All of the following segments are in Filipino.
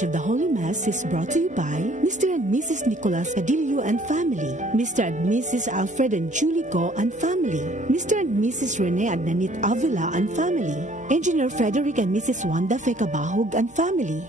coverage of the Holy Mass is brought to you by Mr. and Mrs. Nicolas Adilio and family, Mr. and Mrs. Alfred and Julie Go and family, Mr. and Mrs. Rene and Nanit Avila and family, Engineer Frederick and Mrs. Wanda Fekabahog and family.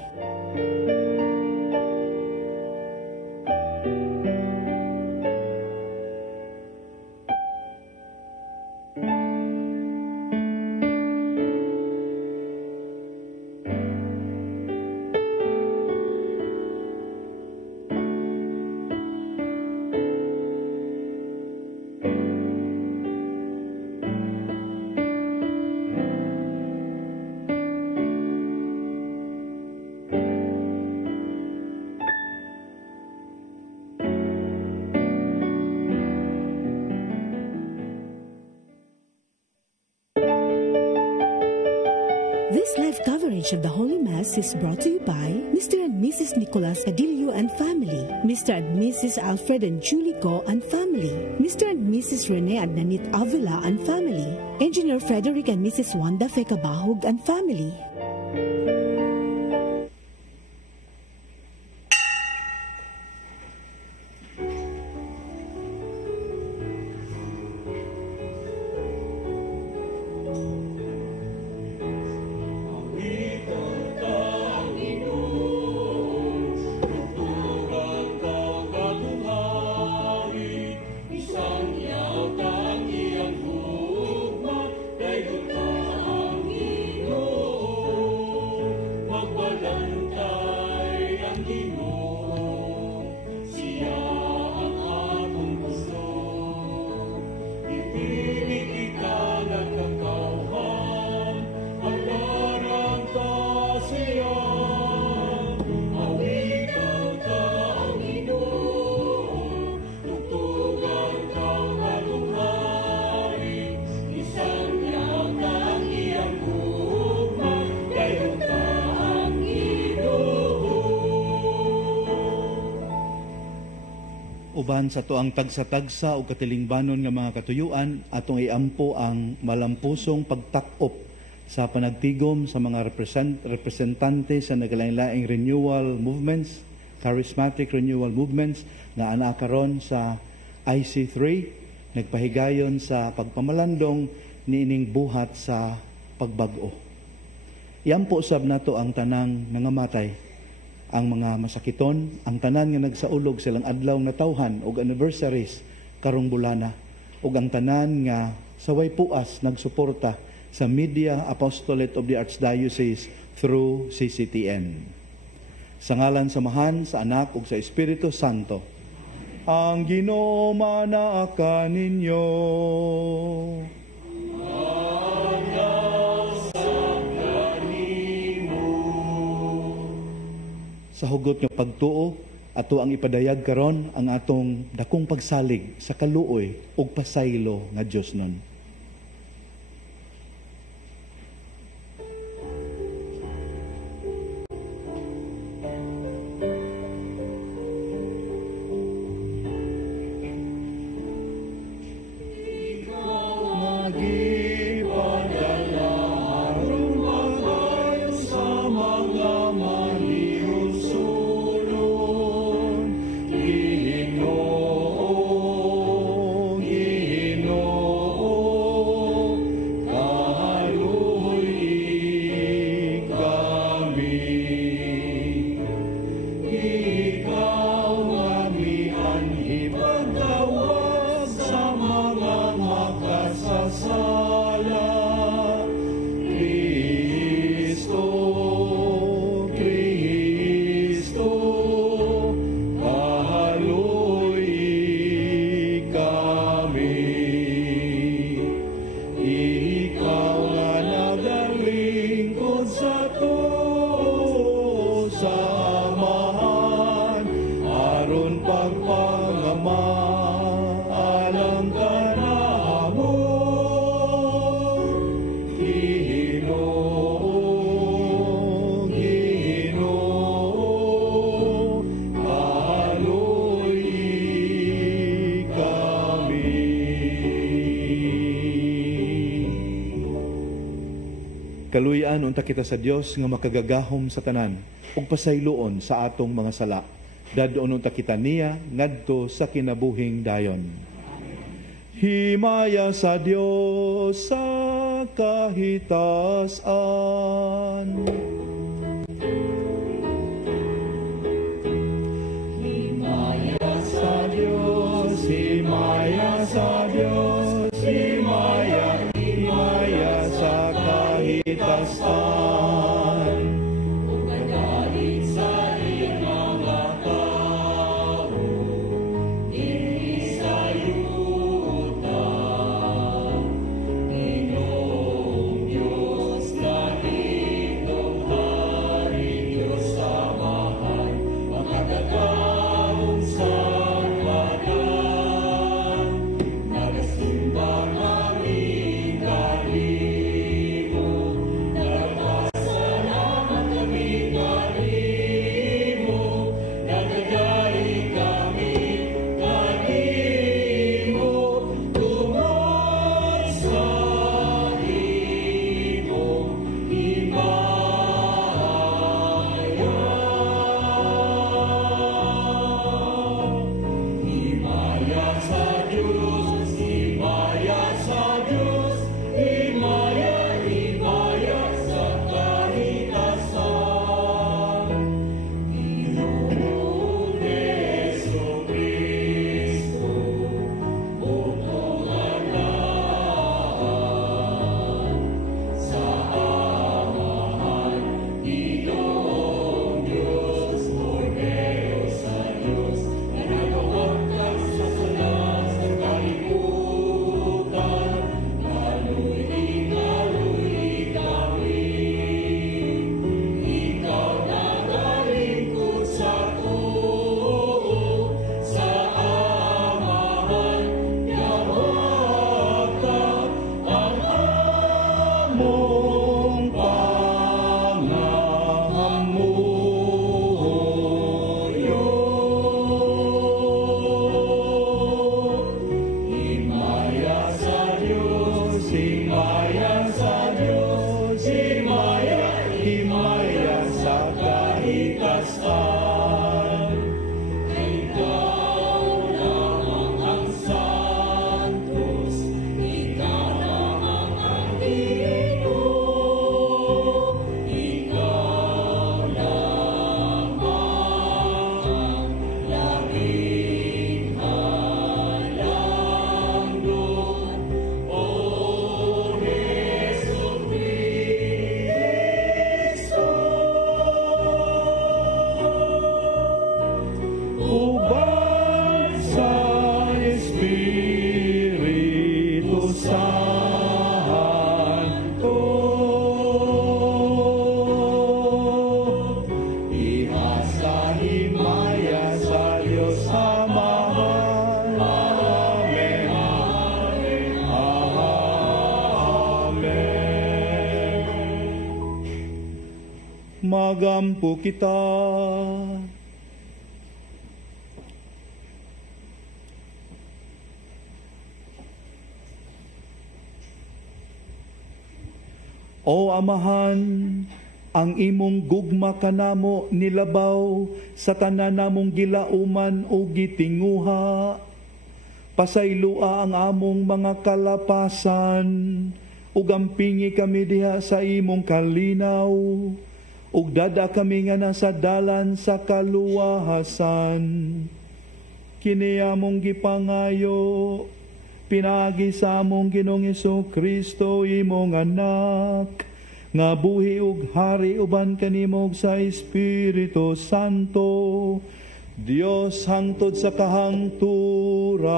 This live coverage of the Holy Mass is brought to you by Mr. and Mrs. Nicolas Adilio and family, Mr. and Mrs. Alfred and Julie Go and family, Mr. and Mrs. Rene and Nanit Avila and family, Engineer Frederick and Mrs. Wanda Fekabahog and family. Uban sa tuang tagsa-tagsa o katilingbanon nga mga katuyuan, atong iampo ang malampusong pagtakop sa panagtigom sa mga representante sa nagalain-laing renewal movements, charismatic renewal movements nga ana karon sa IC3, nagpahigayon sa pagpamalandong niining buhat sa pagbag-o. Iampo sab nato ang tanang nangamatay, ang mga masakiton, ang tanan nga nagsaulog silang adlaw nga tawhan og anniversaries karong bulana, ug ang tanan nga saway puas nagsuporta sa Media Apostolate of the Archdiocese through CCTN. Sa ngalan sa Amahan, sa Anak ug sa Espiritu Santo, ang Ginoo manaa ninyo. Sa hugot nga pagtuo, ato ang ipadayag karon ang atong dakong pagsalig sa kaluoy ug pasaylo nga Dios nun. Kaluyan unta kita sa Dios nga makagagahom sa tanan ug pasayloon sa atong mga sala. Dadon unta kita niya ngadto sa kinabuhing dayon. Himaya sa Dios sa kahitasan. Himaya sa Dios, himaya sa Dios, himaya, himaya sa kahitasan. Magampo kita. O Amahan, ang imong gugma kanamo nilabaw sa tanan namong gilauman o gitinguha. Pasaylua ang among mga kalapasan, ug ampingi kami diha sa imong kalinaw, ug dada kami nga nasa dalan sa kaluwahasan. Kini among gipangayo, pinagi sa among Ginoong Jesu-Kristo imong anak, nga buhi ug hari uban kanimo sa Espiritu Santo, Dios hangtod sa kahangturan.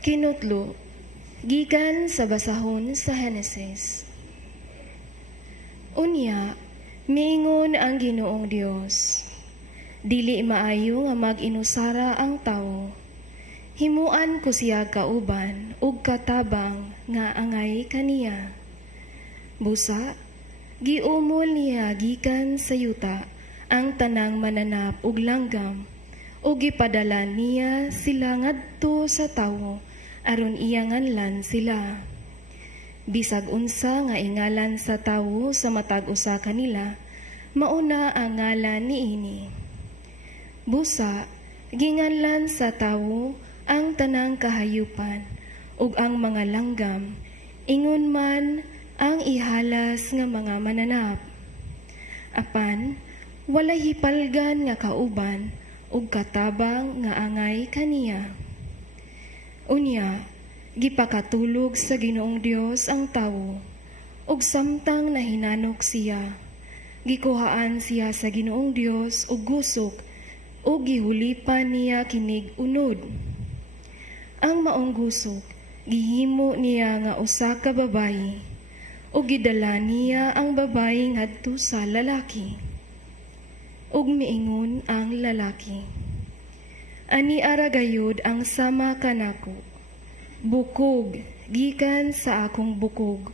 Kinutlo, gikan sa basahon sa Henesis. Unya, miingon ang Ginoong Dios, Dili maayo nga mag-inusara ang tawo. Himuan ko siya kauban ug katabang nga angay kaniya. Busa, giumol niya gikan sa yuta ang tanang mananap ug langgam ug gipadala niya sila ngadto sa tawo aron iyanganlan sila. Bisag unsa nga ingalan sa tawo sa matag usa kanila, mauna ang ngalan niini. Busa, ginganlan sa tawo ang tanang kahayupan ug ang mga langgam, ingon man ang ihalas nga mga mananap. Apan, walay hipalgan nga kauban ug katabang nga angay kaniya. Unya, gipakatulog sa Ginoong Dios ang tawo, ug samtang nahinanok siya, gikuhaan siya sa Ginoong Dios ug gusok, ug gihulipan niya kinig unod. Ang maong gusok, gihimo niya nga usa ka babayi, ug gidala niya ang babayi ngadto sa lalaki. Ug miingon ang lalaki, ani ara gayud ang sama kanako, bukog gikan sa akong bukog,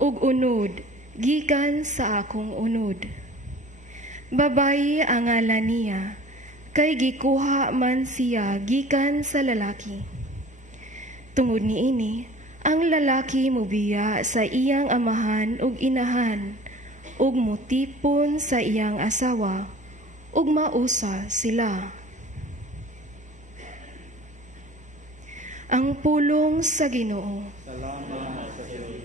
ug unod gikan sa akong unod. Babayi ang ngalan niya, kay gikuha man siya gikan sa lalaki. Tungod niini, ang lalaki mobiya sa iyang amahan ug inahan, ug mutipon sa iyang asawa, ug mausa sila. Ang pulong sa Ginoo. Salamat sa Diyos.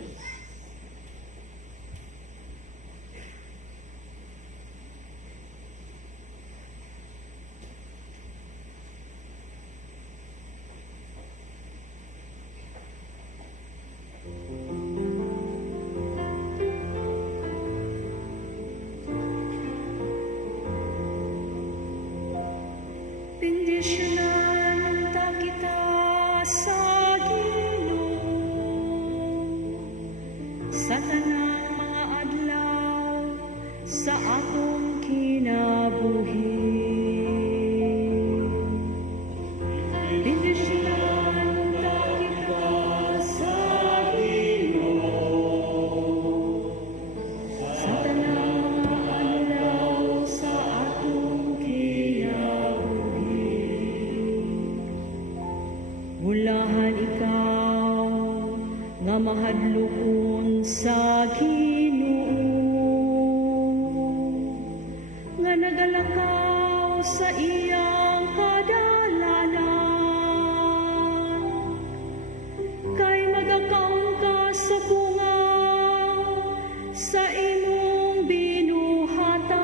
Bendisyonan ta kita sa Ginoo sa tanang mga adlaw sa atong kinabuhi. Bendisyonan ta kita sa Ginoo sa tanang mga adlaw sa atong kinabuhi. Mulahan ikaw nga mahadlokon sa Ginoo, nga nagalakaw sa iyang kadalanan, kay magakaon ka sa bunga sa imong binuhatan.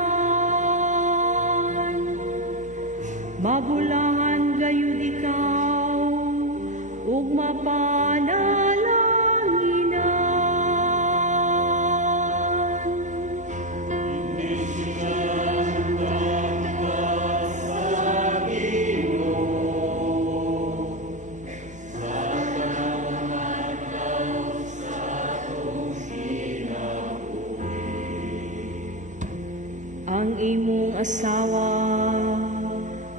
Magulahan gayud ikaw ug ang imong asawa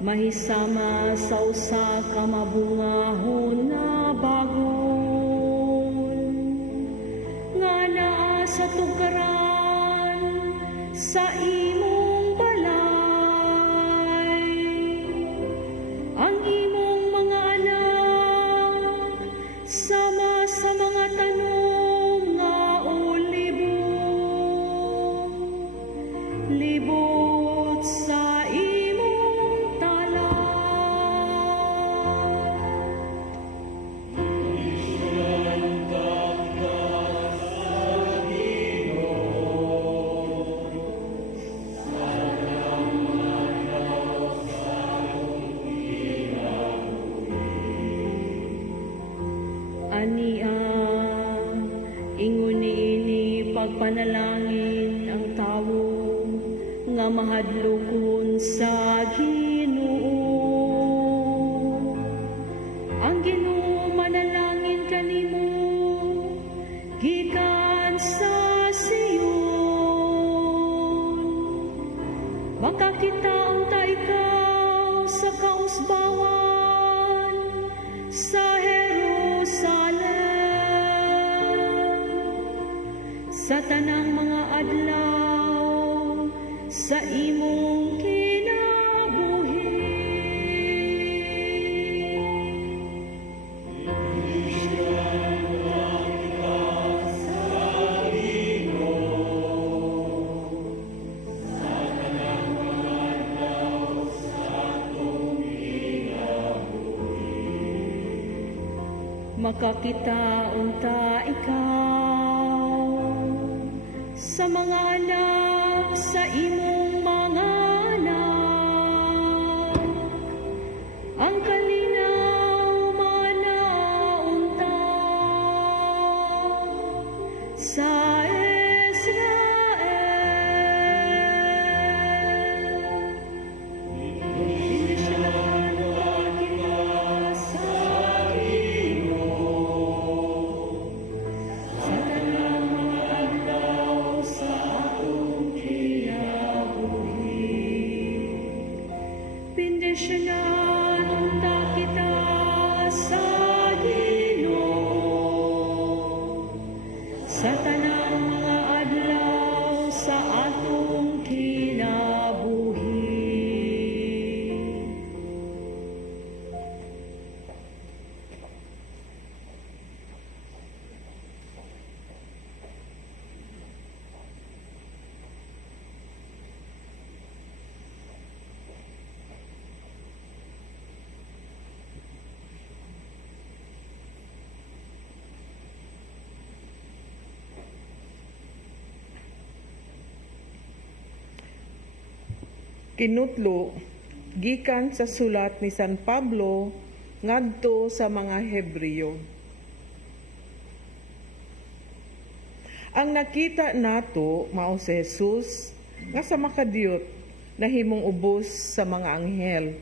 mahisama sa usa ka mabungahon na bagon nga naa sa tugaran sa imong balay. Ang imong mga anak sama sa mga tanom nga libot sa imong talan. Ani ingon niini pagpanalangin ang tawo nga mahadlokon sa Ginoo. Ang Ginoo manalangin kanimo gikan sa Sion. Makakita ang taika sa tanang mga adlaw sa imong kinabuhi. Makakita unta ikaw sa mga anak sa imong mga anak, ang kalinaw manaunta sa Kinutlo gikan sa sulat ni San Pablo ngadto sa mga Hebreo. Ang nakita nato mao si Jesus nga sa makadiyot nahimong ubos sa mga anghel.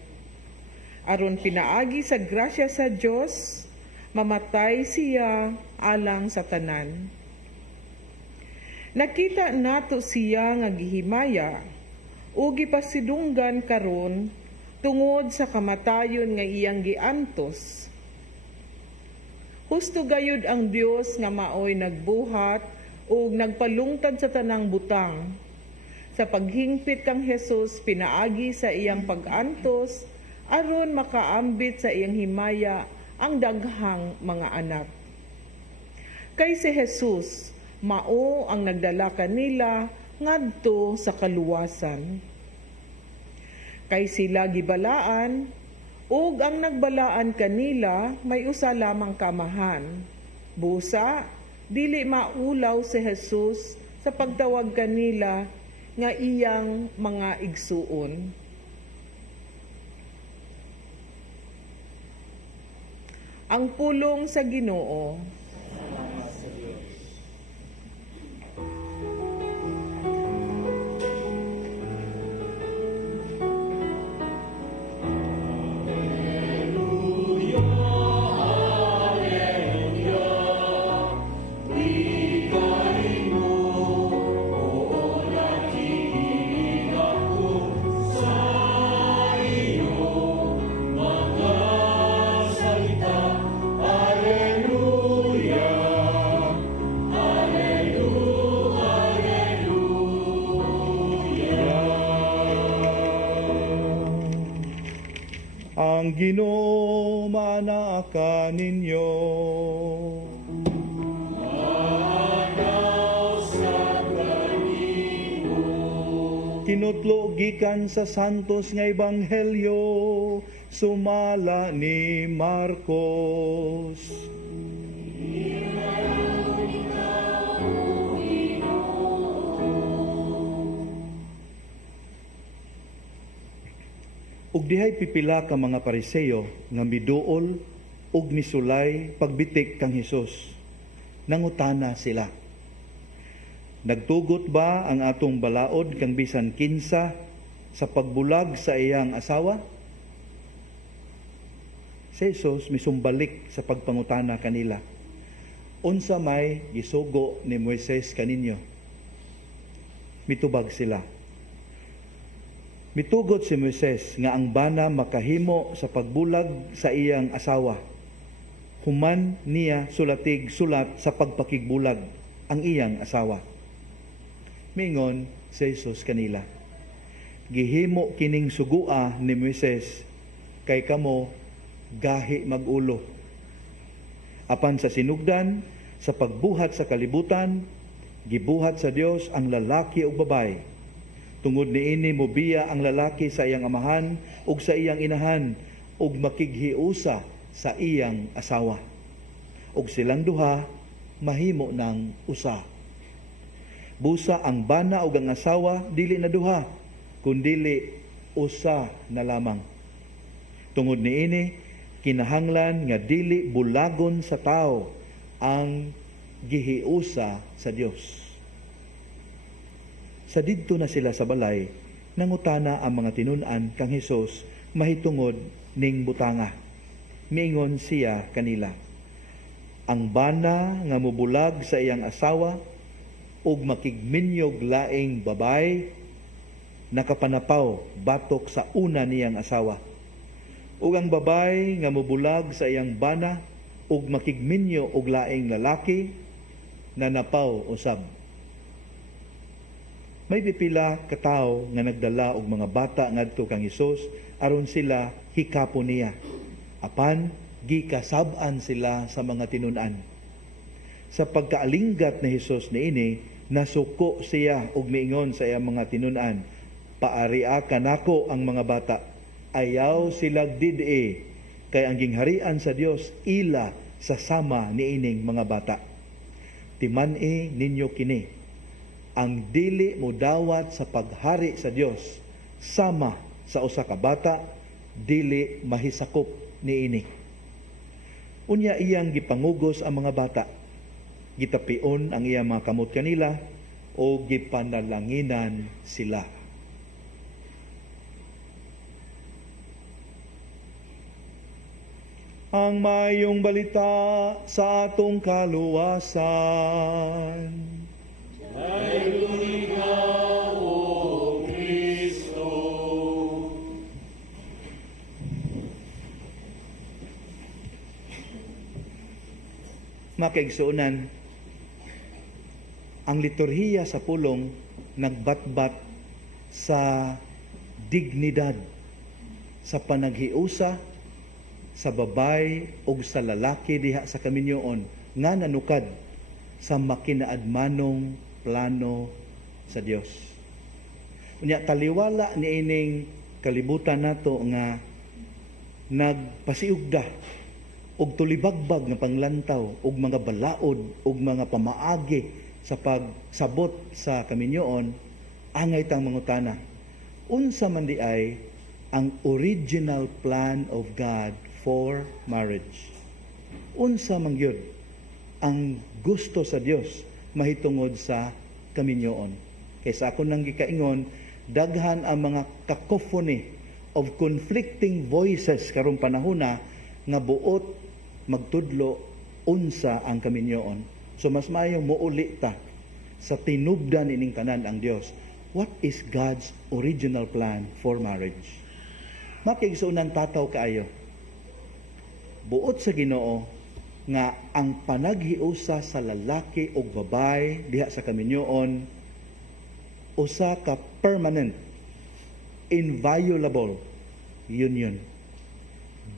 Aron pinaagi sa grasya sa Dios, mamatay siya alang sa tanan. Nakita nato siya nga gihimaya o gipasidunggan karon tungod sa kamatayon nga iyang giantos. Husto gayud ang Dios nga maoy nagbuhat o nagpalungtad sa tanang butang. Sa paghingpit kang Jesus pinaagi sa iyang pag-antos aron makaambit sa iyang himaya ang daghang mga anak. Kay si Jesus mao ang nagdala kanila ngadto sa kaluwasan. Kay sila gibalaan, ug ang nagbalaan kanila may usa lamang kamahan. Busa, dili maulaw si Jesus sa pagtawag kanila nga iyang mga igsuon. Ang pulong sa Ginoo. Ang Ginoo manaka ninyo. Tinutlo gikan sa santos nga ebanghelyo sumala ni Marcos. Ug dihay pipila ka mga Pariseo nga miduol ug misulay pagbitik kang Hesus. Nangutana sila, nagtugot ba ang atong balaod kang bisan kinsa sa pagbulag sa iyang asawa? Si Hesus misumbalik sa pagpangutana kanila, unsa may gisugo ni Moises kaninyo? Mitubag sila, mitugot si Moises nga ang bana makahimo sa pagbulag sa iyang asawa. Human niya sulatig sulat sa pagpakigbulag ang iyang asawa. Mingon si Jesus kanila, gihimo kining sugua ni Moises kay kamo gahi magulo. Apan sa sinugdan, sa pagbuhat sa kalibutan, gibuhat sa Dios ang lalaki ug babae. Tungod niini mobiya ang lalaki sa iyang amahan ug sa iyang inahan ug makighiusa sa iyang asawa. Ug silang duha mahimo ng usa. Busa ang bana ug ang asawa dili na duha, kundili usa na lamang. Tungod niini kinahanglan nga dili bulagon sa tao ang gihiusa sa Dios. Sa didto na sila sa balay, nangutana ang mga tinun-an kang Hesus mahitungod ning butanga. Miingon siya kanila, ang bana nga mubulag sa iyang asawa ug makigminyog laing babay nakapanapaw batok sa una niyang asawa. Ug ang babay nga mubulag sa iyang bana ug makigminyo og laing lalaki na napaw usab. May pipila ka tawo nga nagdala og mga bata ngadto kang Hesus aron sila hikapon niya. Apan gikasab-an sila sa mga tinun-an. Sa pagkaalinggat ni Hesus niini, nasuko siya og miingon sa iyang mga tinun-an, "Paaria kanako ang mga bata, ayaw sila did-e, kay ang gingharian sa Dios ila sa sama niining mga bata. Timan-e ninyo kini, ang dili mo dawat sa paghari sa Dios sama sa usa ka bata, dili mahisakop niini." Unya iyang gipangugos ang mga bata, gitapion ang iyang mga kamot kanila o gipanalanginan sila. Ang mayong balita sa atong kaluwasan. Mayroon ikaw, O Kristo. Makaigsuunan, ang liturhiya sa pulong nagbatbat sa dignidad, sa panaghiusa sa babay o sa lalaki diha sa kaminyoon nga nanukad sa makinaadmanong plano sa Dios. Unya taliwala niining kalibutan nato nga nagpasiugda og tulibagbag nga panglantaw og mga balaod og mga pamaagi sa pagsabot sa kaminyoon, angay tang mangutana, unsa man di ay ang original plan of God for marriage? Unsa man gyud ang gusto sa Dios mahitungod sa kaminyoon? Kaysa ako nang gikaingon, daghan ang mga cacophony of conflicting voices karong panahona nga buot magtudlo unsa ang kaminyoon. So mas mayong muuli ta sa tinubdan ining tanan ang Dios. What is God's original plan for marriage? Makigsuunan tataw kaayo. Buot sa Ginoo nga ang panaghiusa sa lalaki o babay diha sa kaminyoon usa ka permanent, inviolable union.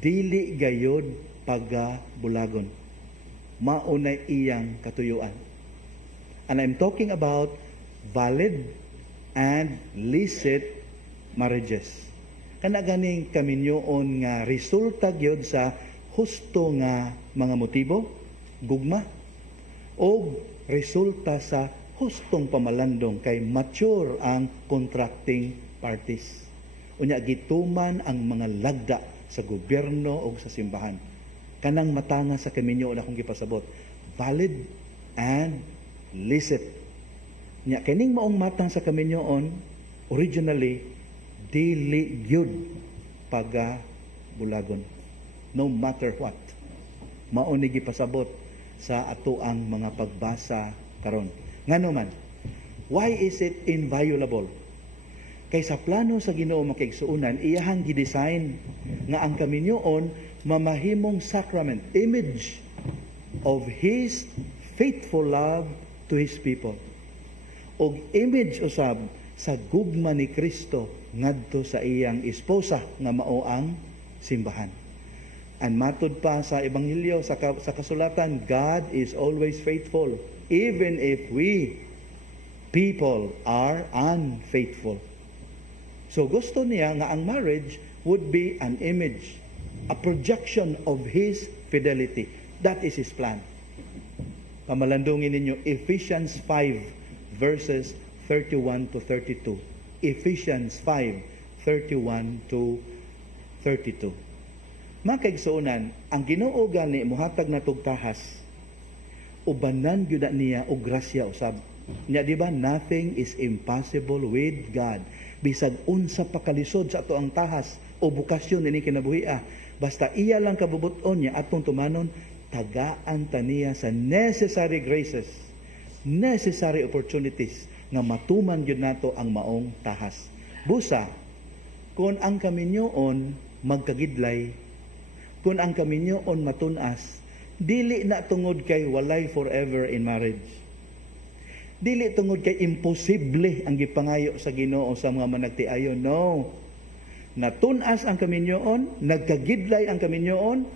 Dili gayud pagabulagon. Maunay iyang katuyuan. And I'm talking about valid and licit marriages. Kana ganing kaminyoon nga resulta gyud sa husto nga mga motibo, gugma, o resulta sa hustong pamalandong kay mature ang contracting parties. Unya gituman ang mga lagda sa gobyerno o sa simbahan. Kanang matanga sa kaminyoon akong gipasabot, valid and licit. Nya kining maong matang sa kaminyoon, originally dili gyud pagabulagon. No matter what. Mao ni gipasabot sa ato ang mga pagbasa karon. Ngano man, why is it inviolable? Kay sa plano sa Ginoo makigsuunan, iyahang gidesign nga ang kaminyoon mamahimong sacrament, image of His faithful love to His people. og image usab sa gugma ni Kristo ngadto sa iyang esposa nga mao ang simbahan. And matud pa sa Ebanghelyo, sa kasulatan, God is always faithful, even if we, people, are unfaithful. So gusto niya nga ang marriage would be an image, a projection of His fidelity. That is His plan. Pamalandungin ninyo, Ephesians 5, verses 31 to 32. Ephesians 5, 31 to 32. Mga kaigsuunan, ang Ginoo gani muhatag na tugtahas, ubanan gyud niya og grasya usab. Nya di ba, nothing is impossible with God. Bisag unsa pa kalisod sa ato ang tahas o bukasyon ini kinabuhia, basta iya lang kabubuton niya atong tumanon, tagaan ta niya sa necessary graces, necessary opportunities nga matuman gyud nato ang maong tahas. Busa, kung ang kaminyoon magkagidlay, kung ang kaminyoon matunas, dili na tungod kay walay forever in marriage. Dili tungod kay imposible ang gipangayo sa Ginoo sa mga managtiayon. No. Natunas ang kaminyoon, nagkagidlay ang kaminyoon,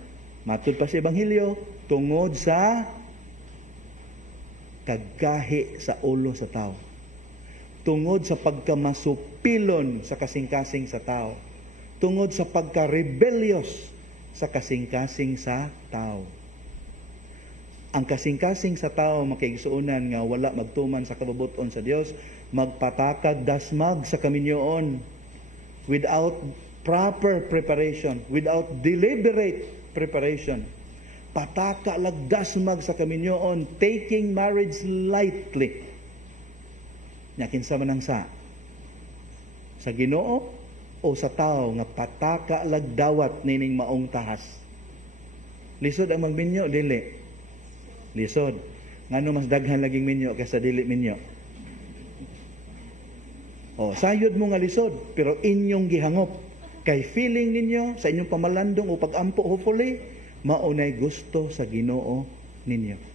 matud pa sa Ebanghelyo, tungod sa kaggahi sa ulo sa tao. Tungod sa pagkamasupilon sa kasing-kasing sa tao. Tungod sa pagka-rebellious sa kasing-kasing sa tao. Ang kasing-kasing sa tao makiigsuunan nga wala magtuman sa kabubuton sa Dios, magpatakag dasmag sa kaminyoon without proper preparation, without deliberate preparation. Pataka lagdasmag sa kaminyoon, taking marriage lightly. Nya kinsa man ang sa Ginoo o sa tao nga pataka lagdawat nining maong tahas. Lisod ang magminyo, dili. Lisod. Ngano mas daghan laging minyo kaysa dili minyo? O, sayod mo nga lisod, pero inyong gihangop. Kay feeling ninyo, sa inyong pamalandong o pag-ampo, hopefully, maunay gusto sa Ginoo ninyo.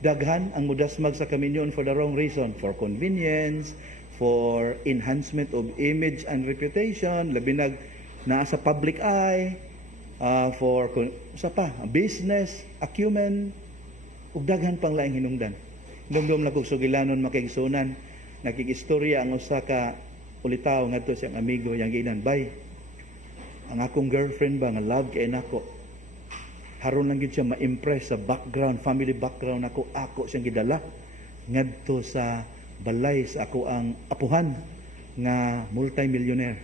Daghan ang mudasmag sa kaminyon for the wrong reason, for convenience, for enhancement of image and reputation, labi naa sa public eye, for business, acumen, ug daghan pang laing hinungdan. Dumdum na kog sugilanon makigsunan, nakigistorya ang usa ka ulitaw ngadto siyang amigo yang ginan, bay, ang akong girlfriend ba nga love kay nako. Haron lang gid siya ma-impress sa background, family background ako siyang gidala ngadto sa balay sa ako ang apuhan nga multi-millionaire.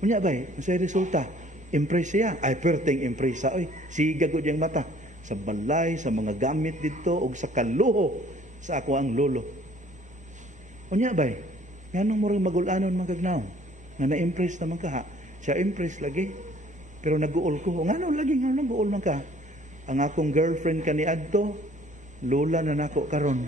Unya bay, unsay resulta? Impress siya. Ay perting impress sa siga gud yang mata sa balay, sa mga gamit dito ug sa kaluho sa ako ang lolo. Unya bay, nganong mo ring magulanon magagnaw nga na-impress naman ka ha. Siya impress lagi. Pero nag-uol ko. Ngano lagi nga nag-uol man ka? Ang akong girlfriend kaniadto, lola na nako karon.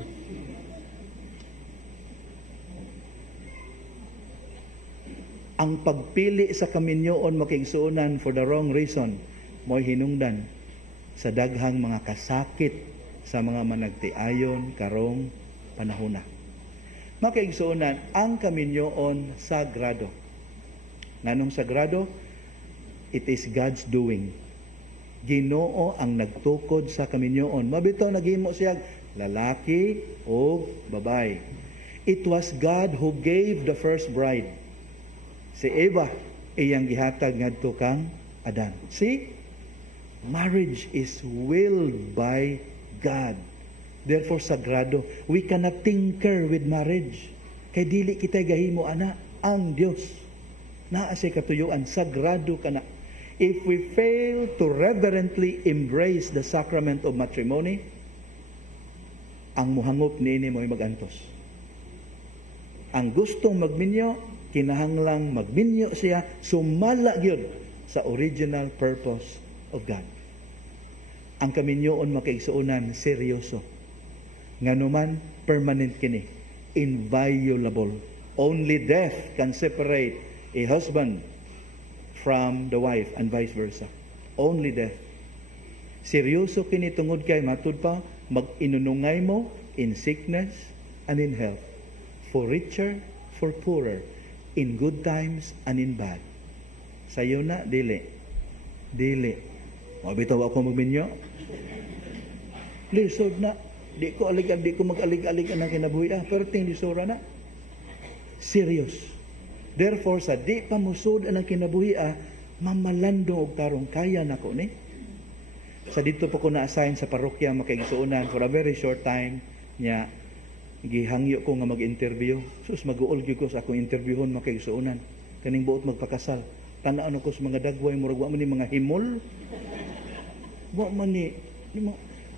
Ang pagpili sa kaminyoon makigsuunan for the wrong reason, mo'y hinungdan sa daghang mga kasakit sa mga managtiayon karong panahona. Makigsuunan, ang kaminyoon sagrado. Nganong sagrado? It is God's doing. Ginoo ang nagtukod sa kaminyoon. Mabitaw naghimo siya lalaki o babae. It was God who gave the first bride. Si Eva, iyang gihatag ngadto kang Adan. See? Marriage is willed by God. Therefore, sagrado. We cannot tinker with marriage. Kay dili kita gahimo, ana, ang Dios. Naa siya katuyuan, sagrado ka na. If we fail to reverently embrace the sacrament of matrimony, ang muhangop niini mo'y magantos. Ang gustong magminyo, kinahanglang magminyo siya, sumala gyud sa original purpose of God. Ang kaminyoon makaigsuunan, seryoso. Nganuman, permanent kini. Inviolable. Only death can separate a husband from the wife and vice versa. Only death. Seryoso kini tungod kay matud pa, mag-inunungay mo in sickness and in health, for richer, for poorer, in good times and in bad. Sayo na, dili. Dili. Mabitaw ako magminyo. Lisod na. Di ko mag-alig-alig ang kinabuhi. Pero ting lisura na. Serious. Therefore, sa di pa musod ang kinabuhi, mamalandong og tarong kaya na ko ni. Sa dito po ko na-assign sa parokya makaigsuunan for a very short time niya gihangyo ko nga mag-interview. Sus, mag-uol ko sa akong interviewon makaigsuunan. Kaning buot magpakasal. Tanaan ako sa mga dagway, murag wa man ni mga himol. Wa man ni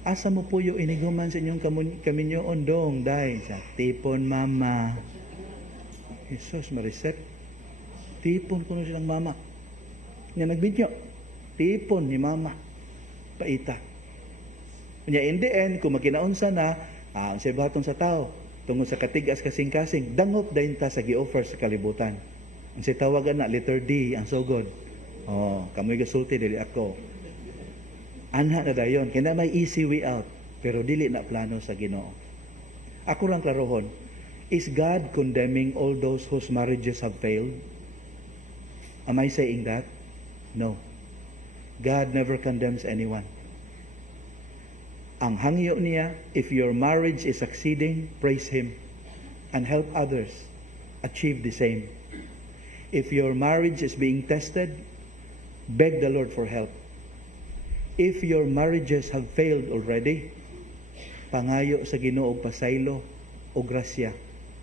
asa mo po yung iniguman sa inyong kaminyo ondong dahil sa tipon mama. Jesus, mariset. Tipon ko na silang mama. Nga nagbidyo. Tipon ni mama. Paita. Kanya in the end, kung magkinaunsa na, sa baton sa tao, tungod sa katigas kasing-kasing, dangop dahin ta sa gi-offer sa kalibutan. Ang si tawagan na, letter D, ang sugod. Kamoy gasulti, dili ako. Anha na dayon, kaya may easy way out, pero dili na plano sa Ginoo. Ako lang klarohon, is God condemning all those whose marriages have failed? Am I saying that? No. God never condemns anyone. Ang hangyo niya, if your marriage is succeeding, praise Him and help others achieve the same. If your marriage is being tested, beg the Lord for help. If your marriages have failed already, pangayo sa Ginoo og pasaylo o grasya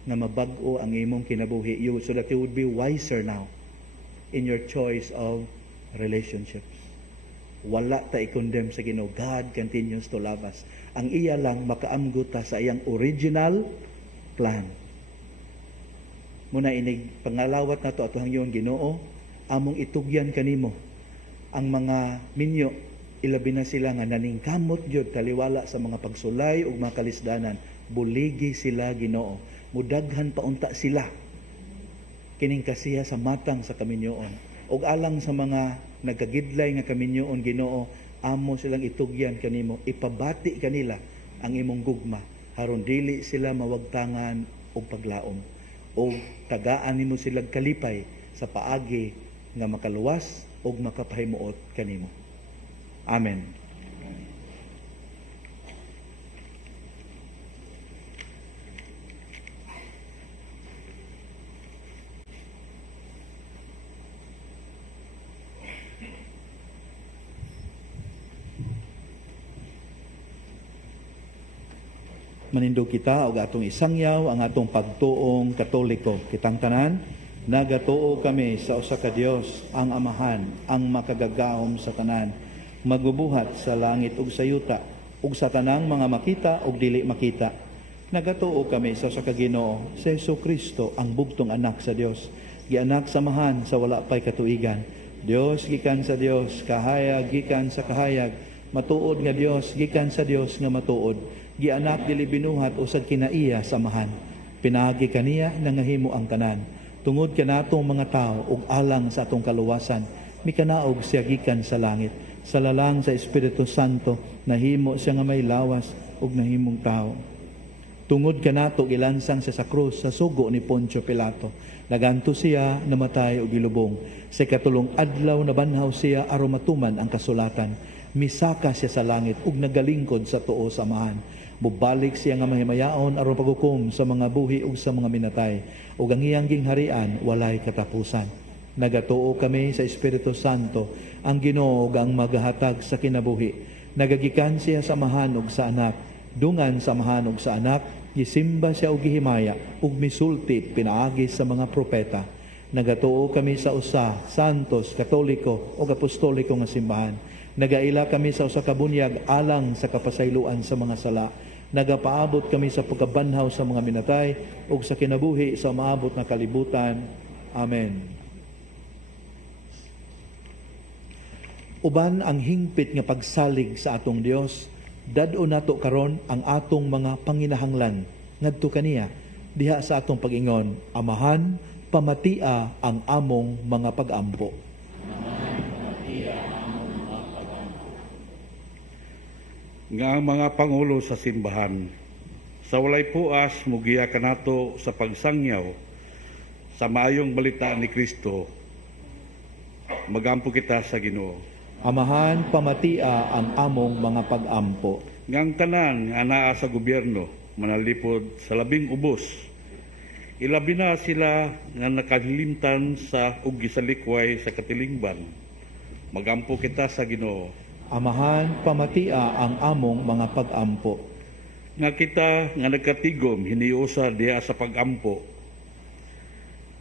na mabag-o ang imong kinabuhi so that you would be wiser now in your choice of relationships. Wala ta i-condemn sa Ginoo. God continues to love us. Ang iya lang makaamgot ta sa iyang original plan. Muna inig pangalawat nato atohang yon Ginoo, among itugyan kanimo ang mga minyo, ilabi na sila nga naningkamot gyud taliwala sa mga pagsulay ug mga kalisdanan. Buligi sila Ginoo. Mudaghan paunta sila kining kasiya sa matang sa kaminyoon. Og alang sa mga nagkagidlay nga kaminyoon Ginoo, amo silang itugyan kanimo, ipabati kanila ang imong gugma aron dili sila mawagtangan og paglaom, og tagaan nimo silang kalipay sa paagi nga makaluwas og makapahimuot kanimo. Amen. Manindog kita og atong isangyaw ang atong pagtuong Katoliko. Kitang tanan, nagatuo kami sa usa ka Dios, ang Amahan, ang makagagahom sa tanan, magbubuhat sa langit ug sa yuta, ug sa tanang mga makita ug dili makita. Nagatuo kami sa usa ka Ginoo, si Jesucristo, ang bugtong anak sa Dios, gianak sa Amahan sa wala pay katuigan. Dios gikan sa Dios, kahayag gikan sa kahayag, matuod nga Dios gikan sa Dios nga matuod. Gianak dili binuhat usad kinaiya sa Amahan. Pinagi kaniya nangahimo ang tanan. Tungod kanatong mga tao ug alang sa atong kaluwasan, mikanaog siya gikan sa langit. Sa lalang sa Espiritu Santo, nahimo siya nga may lawas ug nahimong tao. Tungod kanato gilansang siya sa krus sa sugo ni Poncio Pilato. Naganto siya, namatay ug gilubong. Sa katulong adlaw na banhaw siya aron matuman ang kasulatan. Misaka siya sa langit ug nagalingkod sa tuo sa Amahan. Mubalik siya nga mahimayaon aron paghukom sa mga buhi ug sa mga minatay. Ug ang iyang gingharian walay katapusan. Nagatuo kami sa Espiritu Santo, ang Ginoo ang magahatag sa kinabuhi. Nagagikan siya sa Amahan ug sa Anak. Dungan sa Amahan ug sa Anak, gisimba siya og gihimaya ug misulti pinaagi sa mga propeta. Nagatuo kami sa usa, santos, katoliko ug apostoliko nga simbahan. Nagaila kami sa usa ka bunyag alang sa kapasayloan sa mga sala. Nagapaabot kami sa pagkabanhaw sa mga minatay ug sa kinabuhi sa maabot na kalibutan. Amen. Uban ang hingpit nga pagsalig sa atong Dios, dad-o nato karon ang atong mga panginahanglan ngadto kaniya diha sa atong pag-ingon, Amahan, pamatia ang among mga pag-ampo. nga ang mga pangulo sa simbahan sa walay puas mugiya kanato sa pagsangyaw sa maayong balita ni Kristo. Magampo kita sa Ginoo. Amahan, pamatia ang among mga pag-ampo. Ngang tanan nga naa sa gobyerno manalipod sa labing ubos. Ilabi na sila nga nakalimtan sa ug gisalikway sa katilingban. Magampo kita sa Ginoo. Amahan, pamatia ang among mga pag-ampo. Nga kita nga nagkatigom hiniusa diha sa pag-ampo.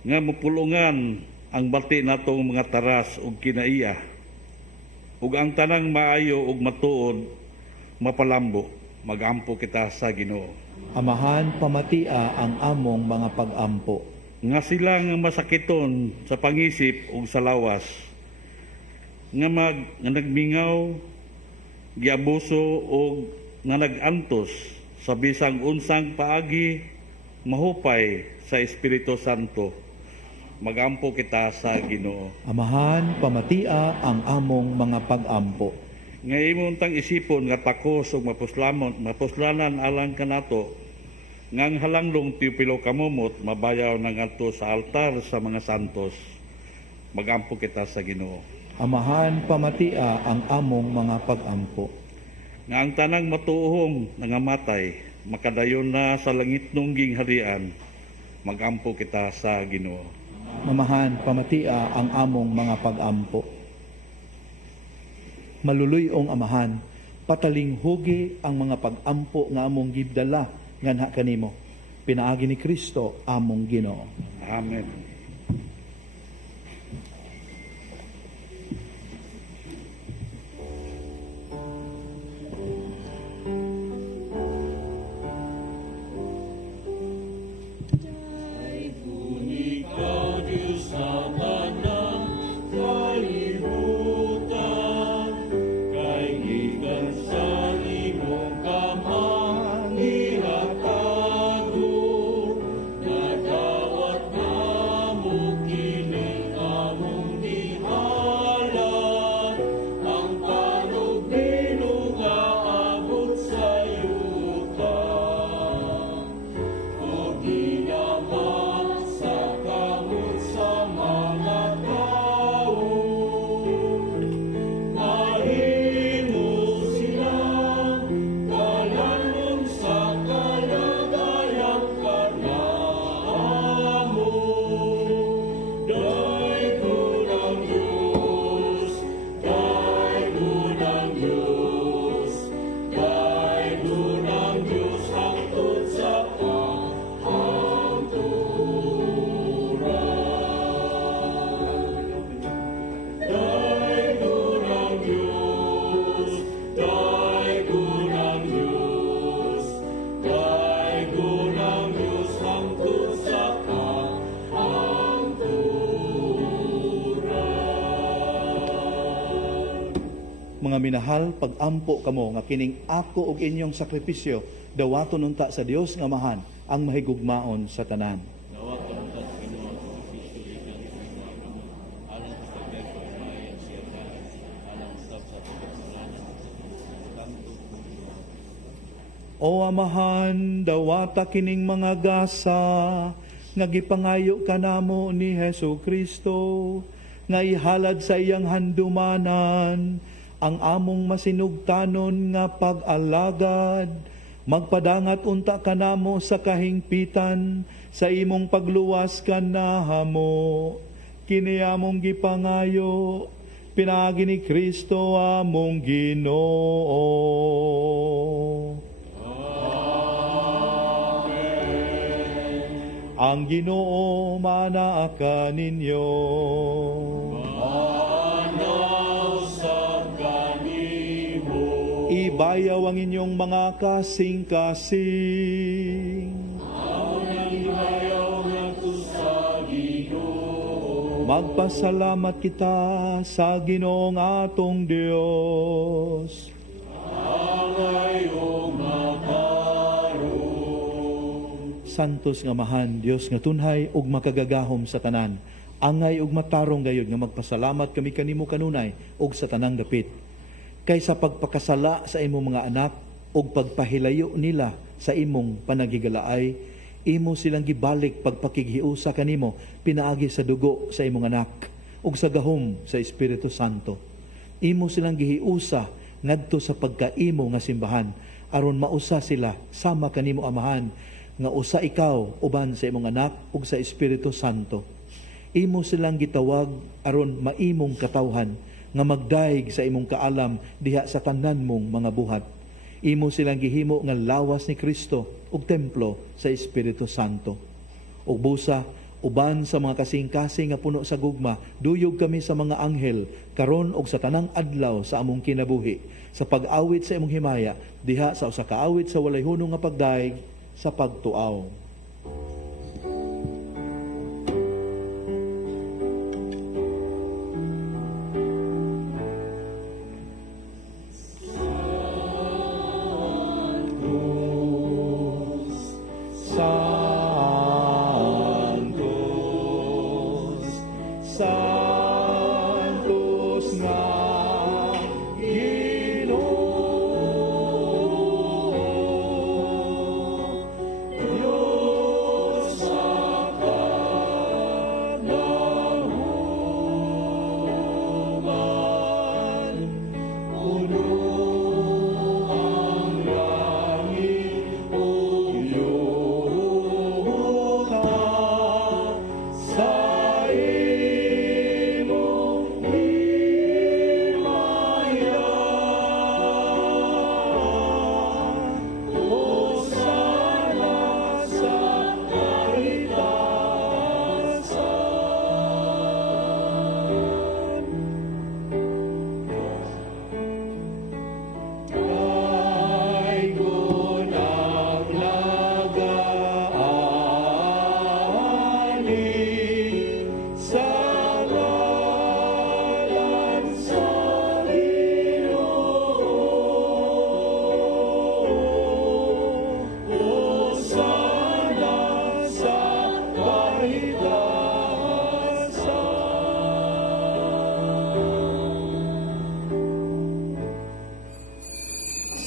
Nga mapulungan ang bati natong mga taras ug kinaiya. Ug ang tanang maayo ug matuod mapalambo. Magampo kita sa Ginoo. Amahan, pamatia ang among mga pag-ampo. Nga sila nga masakiton sa pangisip ug sa lawas. Nga nagmingaw, giabuso ug nga nagantos sa bisang unsang paagi mahupay sa Espiritu Santo. Magampo kita sa Ginoo. Amahan, pamatia ang among mga pag-ampo. Nga imong tang isipon nga takos ug mapuslanan alang kanato ngang halanglong Teopilo kamumot mabayaw na ngadto sa altar sa mga santos. Magampo kita sa Ginoo. Amahan, pamatia ang among mga pag-ampo. Nga ang tanang matuhong nangamatay makadayon na sa langitnong gingharian. Magampo kita sa Ginoo. Mamahan, pamatia ang among mga pag-ampo. Maluluyong amahan, pataling hugi ang mga pag-ampo nga among gibdala nganha kanimo. Pinaagi ni Kristo among Ginoo. Amen. Mga minahal, pag-ampo kamo nga kining ako ug inyong sakripisyo dawaton unta sa Dios nga Amahan ang mahigugmaon sa tanan. O Amahan, dawata kining mga gasa nga gipangayo kanamo ni Hesu Kristo nga ihalad sa iyang handumanan ang among masinugtanon nga pag-alagad, magpadangat unta kanamo sa kahingpitan sa imong pagluwas kanahamo. Kini among gipangayo, pinaagi ni Kristo among Ginoo. Amen. Ang Ginoo manaa ninyo. Ibayaw ang inyong mga kasing-kasing. Magpasalamat kita sa Ginoong atong Dios. Santos nga Amahan, Dios nga tunhay ug makagagahom sa tanan. Angay ug matarong gayud nga magpasalamat kami kanimo kanunay ug sa tanang dapit. kaysa pagpakasala sa imong mga anak o pagpahilayo nila sa imong panagigalaay, imo silang gibalik pagpakighiusa kanimo pinaagi sa dugo sa imong anak ug sa gahom sa Espiritu Santo. Imo silang gihiusa ngadto sa pagkaimo nga simbahan aron mausa sila sama kanimo Amahan nga usa ikaw uban sa imong anak ug sa Espiritu Santo. Imo silang gitawag aron maimong katawhan nga magdaig sa imong kaalam diha sa tanan mong mga buhat. Imo silang gihimo nga lawas ni Kristo ug templo sa Espiritu Santo. Ug busa uban sa mga kasing-kasing nga puno sa gugma, duyog kami sa mga anghel karon og sa tanang adlaw sa among kinabuhi sa pag-awit sa imong himaya diha sa usa ka awit sa walay hunong nga pagdaig sa pagtuaw.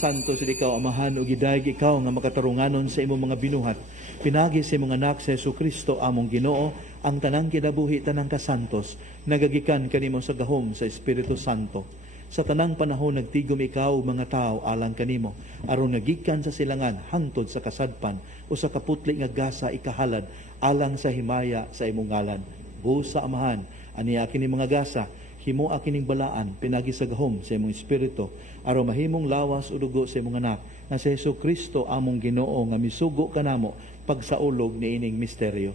Santos ikaw, Amahan, o gidayeg ikaw nga makatarunganon sa imong mga binuhat. Pinagi sa imong anak sa Jesucristo among Ginoo, ang tanang kinabuhi tanang kasantos, nagagikan kanimo sa gahom sa Espiritu Santo. Sa tanang panahon nagtigom ikaw mga tao alang kanimo, aron nagikan sa silangan hangtod sa kasadpan o sa kaputli nga gasa ikahalad alang sa himaya sa imong ngalan. Busa, Amahan, aniya kini mga gasa, himo akining balaan pinagi sa gahom sa imong espiritu aron mahimong lawas o dugo sa imong anak na si Jesucristo among Ginoo nga misugo kanamo pagsaulog ni ining misteryo.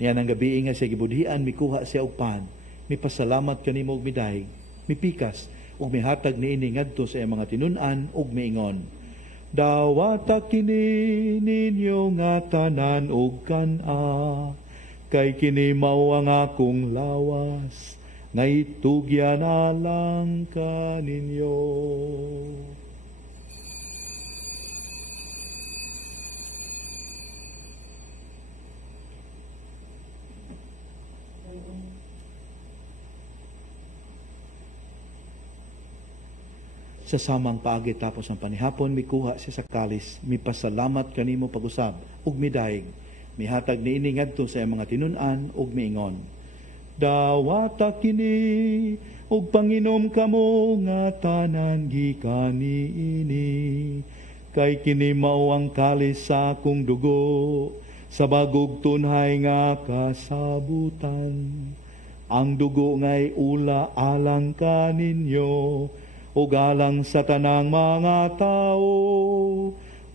Niya ang gabi nga siya gibudhian mikuha siya og pan, mipasalamat kanimo og midayeg, mipikas ug mihatag niini ngadto sa iyang mga tinun-an ug miingon, dawata kini ninyo nga tanan og kan-a, kay kini mao ang akong lawas nga itugyan alang kaninyo. Sa samang paagi tapos ang panihapon, mikuha siya sa kalis, mipasalamat kanimo pag-usab, ug midayeg, mihatag niini ngadto sa mga tinun-an ug miingon, dawata kini ug panginom kamo nga tanan gikan niini, kay kini mao ang kalis sa akong dugo sa bagog tunhay nga kasabutan. Ang dugo nga'y ula alang kaninyo ug alang sa tanang mga tao,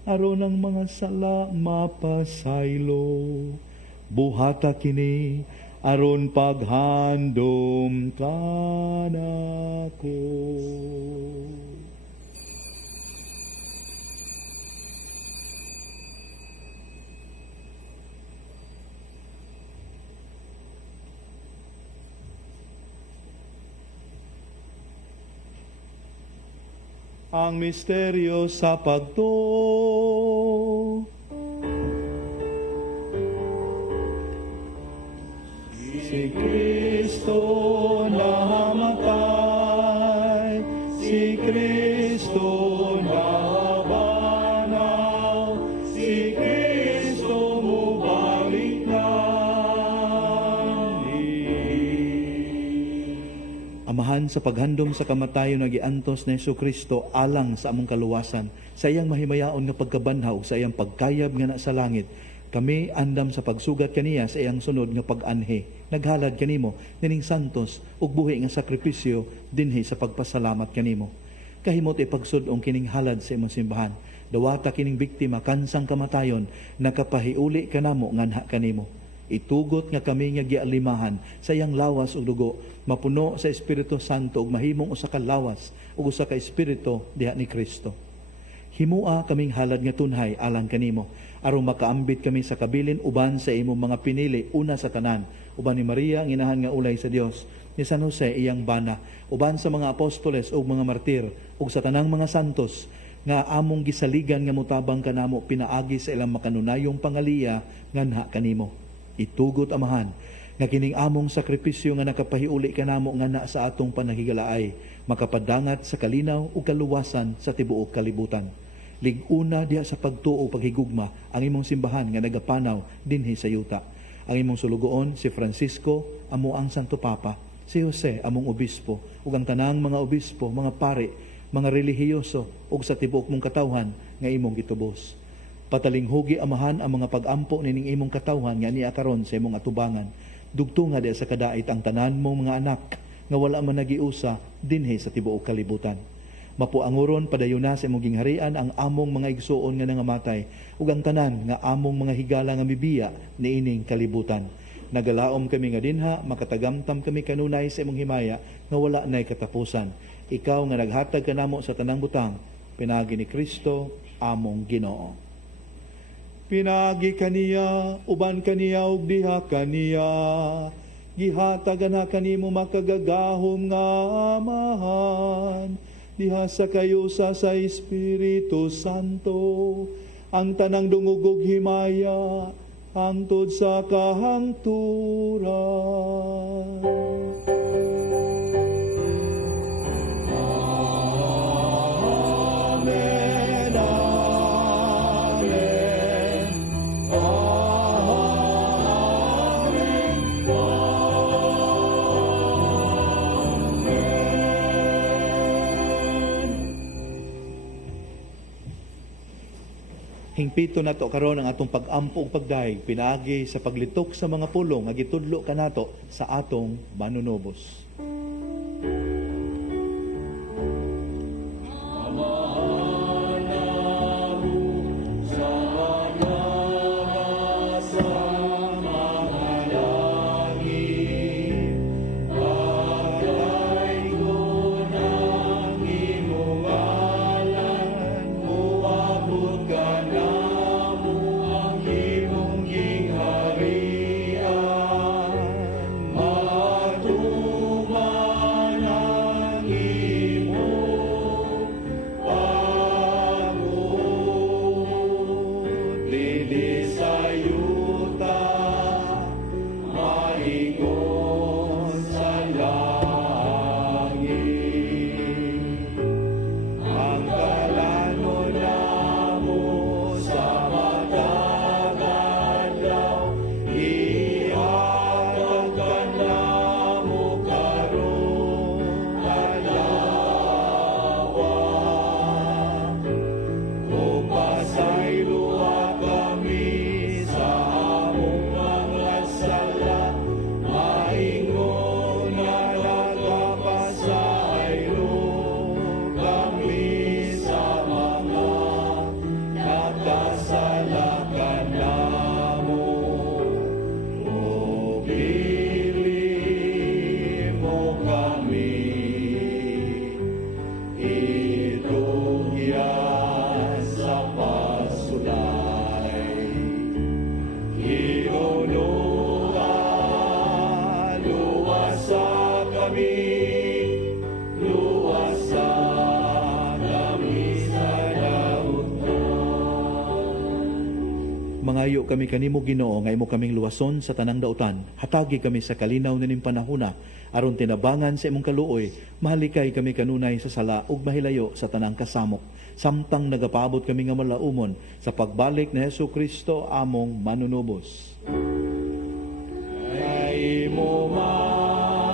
aron ang mga sala mapasaylo. Buhata kini aron paghandom kanako. Ang misteryo sa pagtuo. Si Kristo namatay, si Kristo Human sa paghandom sa kamatayon nga giantos ni Jesucristo alang sa among kaluwasan, sa iyang mahimayaon nga pagkabanhaw, sa iyang pagkayab nga na sa langit, kami andam sa pagsugat kaniya sa iyang sunod nga pag-anhi. Naghalad kanimo nining santos ug buhi nga sakripisyo dinhi sa pagpasalamat kanimo. Kahimot ipagsudong kining halad sa imong simbahan. Dawata kining biktima kansang kamatayon, nakapahiuli kanamo nganha kanimo. Itugot nga kami nga gialimahan sa iyang lawas ug dugo, mapuno sa Espiritu Santo ug mahimong usa ka lawas ug usa ka espiritu diha ni Kristo. Himua kaming halad nga tunhay alang kanimo, aron makaambit kami sa kabilin uban sa imong mga pinili, una sa tanan, uban ni Maria ang inahan nga ulay sa Dios, ni San Jose iyang bana, uban sa mga apostoles ug mga martir, ug sa tanang mga santos nga among gisaligan nga mutabang kanamo pinaagi sa ilang makanunayong pangaliya nganha kanimo. Itugot amahan nga kining among sakripisyo nga nakapahiuli kanamo nga na sa atong panahigalaay, makapadangat sa kalinaw ug kaluwasan sa tibuok kalibutan. Lig-una diha sa pagtuo paghigugma ang imong simbahan nga nagapanaw dinhi sa yuta. Ang imong sulugoon si Francisco, amo ang Santo Papa, si Jose among obispo, ug ang tanang mga obispo, mga pari, mga relihiyoso ug sa tibuok mong katawhan nga imong gitubos. Patalinghugi amahan ang mga pag-ampo nining imong katawhan nga niya karon sa imong atubangan. Dugtunga diha sa kadait ang tanan mong mga anak nga wala man nagiusa dinhi sa tibuok kalibutan. Mapuanguron padayon na sa imong gingharian ang among mga igsuon nga nangamatay ug ang tanan nga among mga higala nga mibiya niining kalibutan. Nagalaom kami nga dinha, makatagamtam kami kanunay sa imong himaya nga wala nay katapusan. Ikaw nga naghatag kanamo sa tanang butang, pinagi ni Kristo among Ginoo. Pinagi kaniya, uban kaniya ug diha kaniya, gihatagan na kanimo makagagahom nga amahan, diha sa kayusa sa Espiritu Santo, ang tanang dungog ug himaya, hangtod sa kahangturan. Hingpito nato karon ang atong pag-ampo ug pagdayeg pinaagi sa paglitok sa mga pulong nga gitudlo kanato sa atong manunobos. Mangayo kami kanimo Ginoo nga imo kaming luwason sa tanang dautan. Hatagi kami sa kalinaw nining panahona aron tinabangan sa imong kaluoy. Mahalikay kami kanunay sa sala ug mahilayo sa tanang kasamok. Samtang nagapaabot kami nga malaumon sa pagbalik ni Jesucristo among manunubos. Ay mo man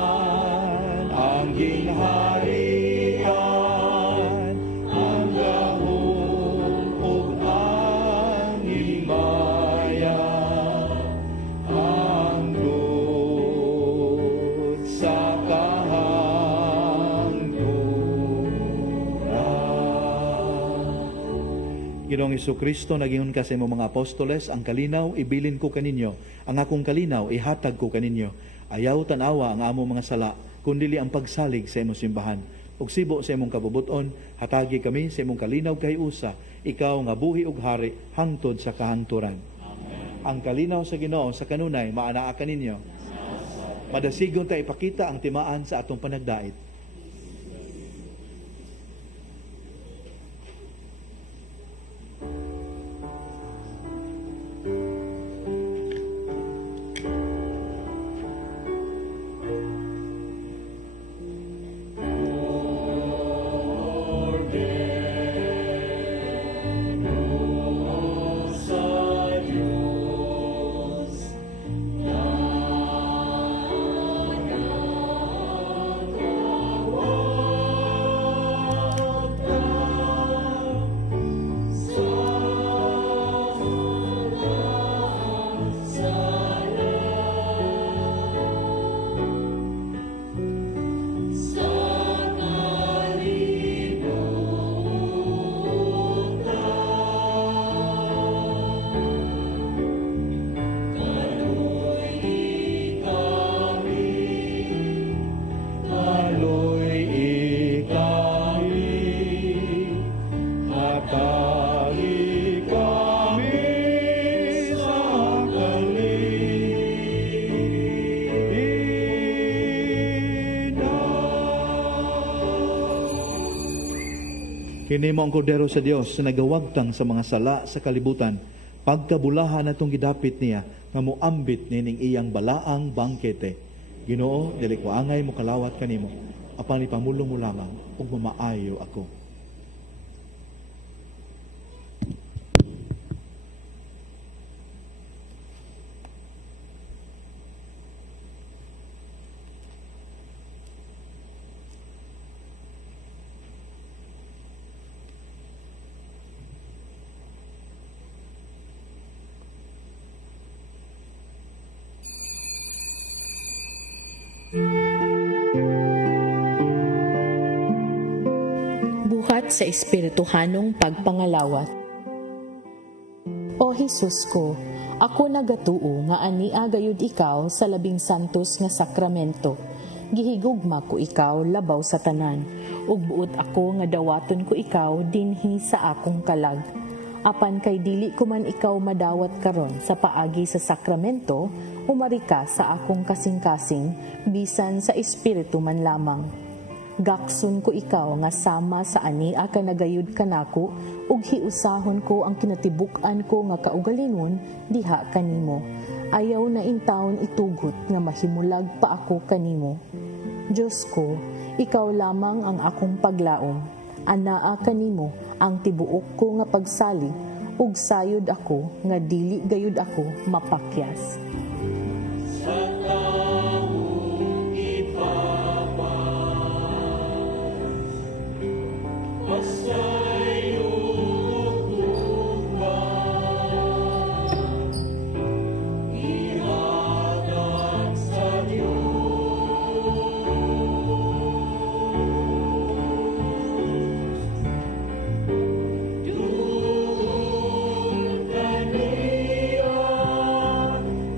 ang gingharian, ang gahom ug ang himaya, ang Lord sa Ginoong Jesucristo, nagingon ka sa imong mga apostoles, ang kalinaw ibilin ko kaninyo, ang akong kalinaw ihatag ko kaninyo. Ayaw tanawa ang among mga sala, kundili ang pagsalig sa imong simbahan. Ug sibo sa imong kabubuton, hatagi kami sa imong kalinaw kay usa, ikaw nga buhi ug hari hangtod sa kahangturan. Amen. Ang kalinaw sa Ginoo sa kanunay maanaa kaninyo. Madasigon ta ipakita ang timaan sa atong panagdait. Kini mo ang kordero sa Dios sa nagawagtang sa mga sala sa kalibutan, pagkabulahan atong gidapit niya nga moambit nining iyang balaang bangkete. Ginoo, dili ko angay mo kalawat kanimo, apan ipamulong mo lamang ug mamaayo ako. Sa espirituhanong pagpangalawat. O Jesus ko, ako nagatuo nga ania gayud ikaw sa labing santos nga sakramento. Gihigugma ko ikaw labaw sa tanan, ug buot ako nga dawaton ko ikaw dinhi sa akong kalag. Apan kay dili ko man ikaw madawat karon sa paagi sa sakramento, umari ka sa akong kasing-kasing, bisan sa espiritu man lamang. Gakson ko ikaw nga sama sa ania ka nagayud kanako, ug hiusahon ko ang kinatibuk-an ko nga kaugalingon diha kanimo. Ayaw na intawon itugot nga mahimulag pa ako kanimo. Diyos ko, ikaw lamang ang akong paglaom. Anaa kanimo ang tibuok ko nga pagsali, ug sayod ako nga dili gayud ako mapakyas.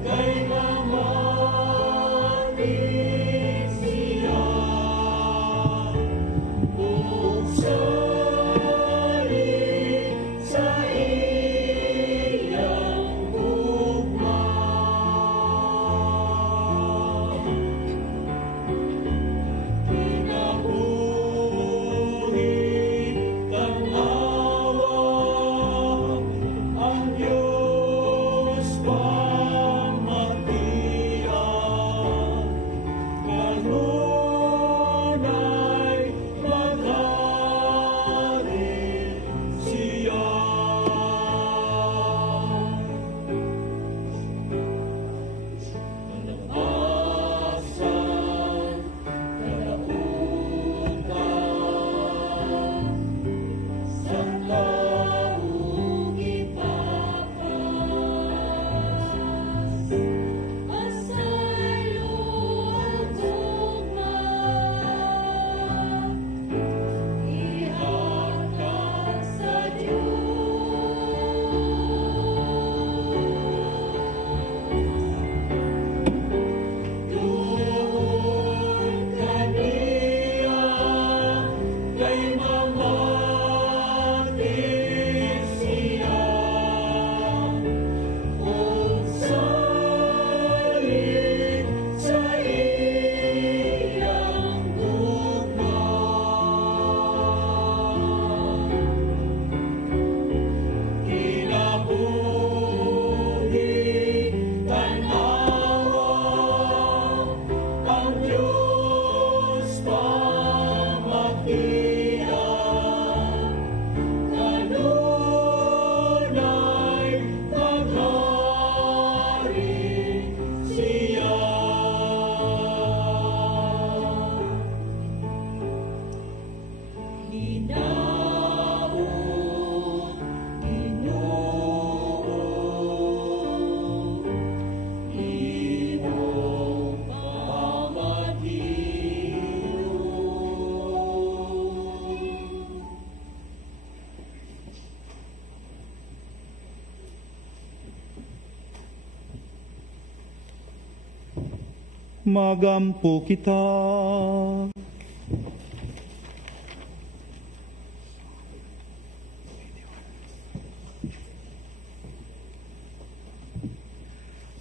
Kay Magampo kita.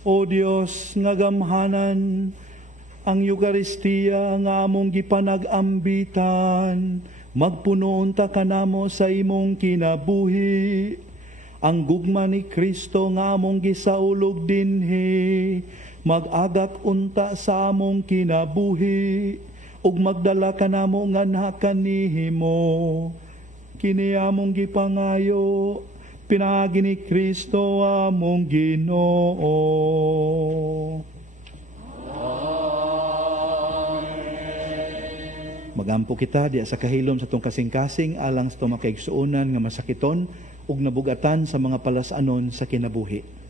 O Dios, nga gamhanan ang Eukaristiya nga among gipanag-ambitan, magpunoon ta kanamo sa imong kinabuhi. Ang gugma ni Kristo nga among gisaulog dinhi, mag-agak unta sa among kinabuhi, ug magdala kanamo nga nakanihimo. Kini among gipangayo, pinagi ni Kristo among Ginoo. Magampo kita diya sa kahilom sa tong kasing-kasing alang sa itong makaigsuunan nga masakiton ug nabugatan sa mga palasanon sa kinabuhi.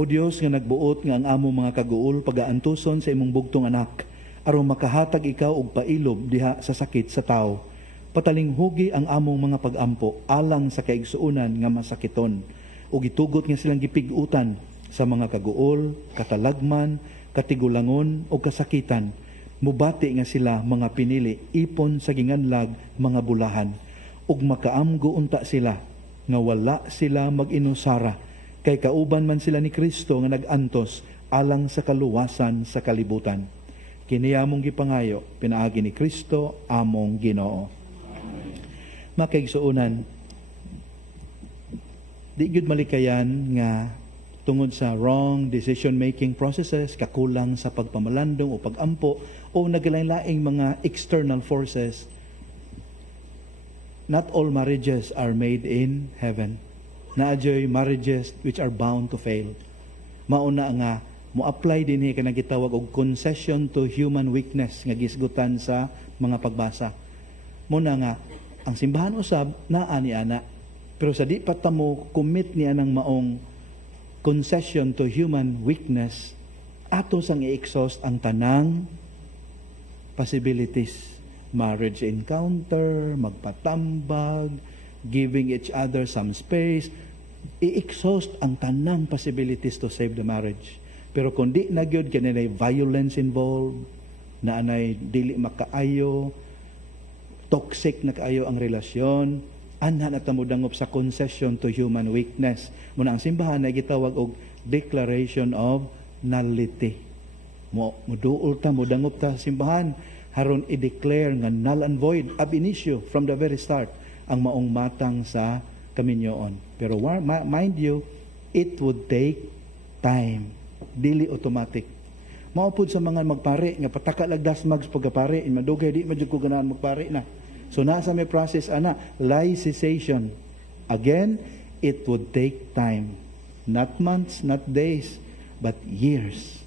O Dios nga nagbuot nga ang among mga kaguol pagaantuson sa imong bugtong anak aron makahatag ikaw og pailob diha sa sakit sa tao. Patalinghugi ang among mga pag-ampo alang sa kaigsuunan nga masakiton ug gitugot nga silang gipig-utan sa mga kaguol, katalagman, katigulangon o kasakitan. Mubati nga sila mga pinili ipon sa ginganlag mga bulahan ug makaamgo unta sila nga wala sila mag-inusara kay kauban man sila ni Kristo nga nag-antos alang sa kaluwasan sa kalibutan. Kini among gipangayo pinaagi ni Kristo among Ginoo. Makaigsuunan, di gyud malikayan nga tungod sa wrong decision-making processes, kakulang sa pagpamalandong o pagampo o naglain-laing mga external forces, not all marriages are made in heaven. Naadyoy marriages which are bound to fail. Mauna nga, mo-apply din ka nagitawag og concession to human weakness nga gisgutan sa mga pagbasa. Muna nga, ang simbahan usab naa ni ana. Pero sa di pa ta mo commit niya ng maong concession to human weakness, ato sang i-exhaust ang tanang possibilities. Marriage encounter, magpatambag, giving each other some space, i-exhaust ang tanang possibilities to save the marriage. Pero kung di na gyud kanay violence involved, na anay dili makaayo, toxic na kaayo ang relasyon, anhan at tamudangop sa concession to human weakness. Muna ang simbahan ay gitawag og declaration of nullity. Muduol ta, mudangop ta sa simbahan, haron i-declare nga null and void ab initio from the very start ang maong matang sa kaminyoon. Pero mind you, it would take time. Dili automatic. Maupod sa mga magpare, nga pataka lagdasmag sa pagkapare, madugay di madyo ko ganahan magpare na. So nasa may process ana, cessation. Again, it would take time. Not months, not days, but years.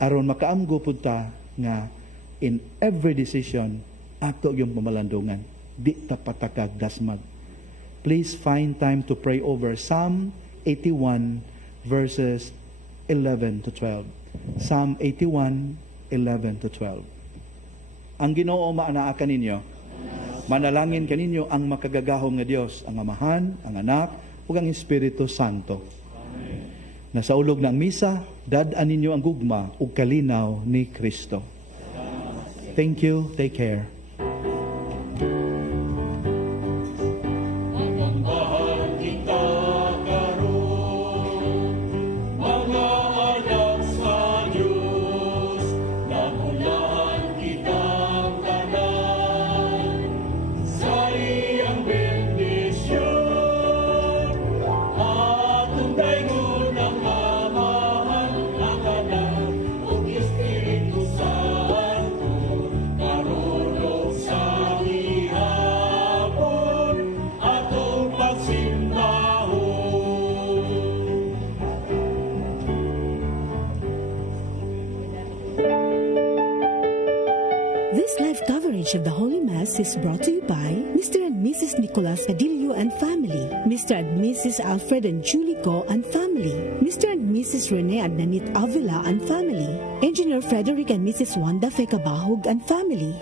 Aron makaamgo pud ta nga in every decision ato yung pamalandungan. Di ta patakag dasmag. Please find time to pray over Psalm 81 verses 11 to 12. Psalm 81, 11 to 12. Ang Ginoo maanaa kaninyo, manalangin kaninyo ang makagagahom nga Dios, ang Amahan, ang Anak, ug ang Espiritu Santo. Amen. Nasa ulog ng misa, dad-an ninyo ang gugma ug kalinaw ni Kristo. Thank you. Take care. Of the Holy Mass is brought to you by Mr. and Mrs. Nicolas Adilio and family, Mr. and Mrs. Alfred and Julie Go and family, Mr. and Mrs. Rene and Nanit Avila and family, Engineer Frederick and Mrs. Wanda Fekabahog and family.